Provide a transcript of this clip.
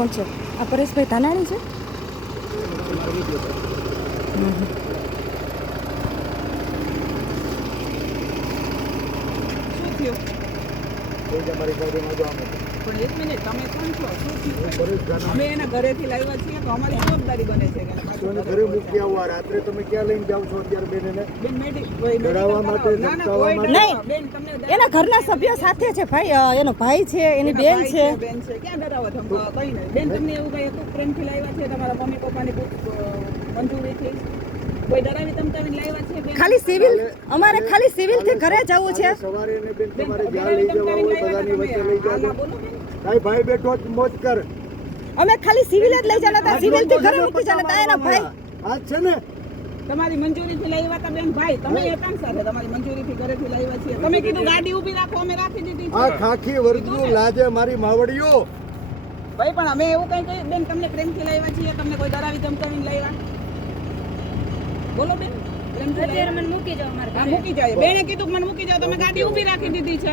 કોણ છે? આ પરેશભાઈ ધાનાણી છે? શું થયું? પણ એક મિનિટ, તમે કોણ છો? શું થયું? અમે એના ઘરેથી લાવ્યા છીએ તો અમારી જવાબદારી બને છે કે ઘરે મૂકી આવવા. રાત્રે તમે ક્યાં લઈને જાવ છો અત્યારે બેન એને? બેન ડરાવવા માટે, ધમકાવવા માટે? નહીં, બેન તમને એના ઘરના સભ્યો સાથે છે ભાઈ. એનો ભાઈ છે, એની બેન છે. બેન છે, ક્યાં ડરાવો ધમકાવો? કઈ નહીં બેન, તમને એવું કઈ હતું પ્રેમથી લાવ્યા છે તમારા મમ્મી પપ્પાની મંજૂરીથી? કોઈ ડરાવી ધમકાવીને લાવ્યા છે બેન? ખાલી સિવિલ, અમારે ખાલી સિવિલ થી ઘરે જવું છે. સવારે એને બેન તમારે જ્યાં લઈ જવા હોય બધાની વચ્ચે લઈ જાજો. ભાઈ ભાઈ બેઠો જ મોજ કર. અમે ખાલી સિવિલ જ લઈ જવાના હતા, સિવિલ થી ઘરે મૂકી જવાના હતા એના ભાઈ. આ છે ને તમારી મંજૂરીથી લાવ્યા હતા બેન ભાઈ, તમે એકાંત સાથે તમારી મંજૂરીથી ઘરેથી લાવ્યા છીએ. તમે કીધું ગાડી ઊભી રાખો, અમે રાખી દીધી આ છે. ખાખી વર્ગનું લાજે મારી માવડીઓ. ભાઈ પણ અમે એવું કઈ કહ્યું બેન, તમને પ્રેમથી લાવ્યા છીએ, તમને કોઈ ડરાવી ધમકાવીને લાવ્યા? બોલો બેન, પ્રેમથી લાવ્યા? મૂકી જાઓ મારે. હા, મૂકી જાય. બેને કીધું કે મને મૂકી જાઓ, તમે ગાડી ઊભી રાખી દીધી છે.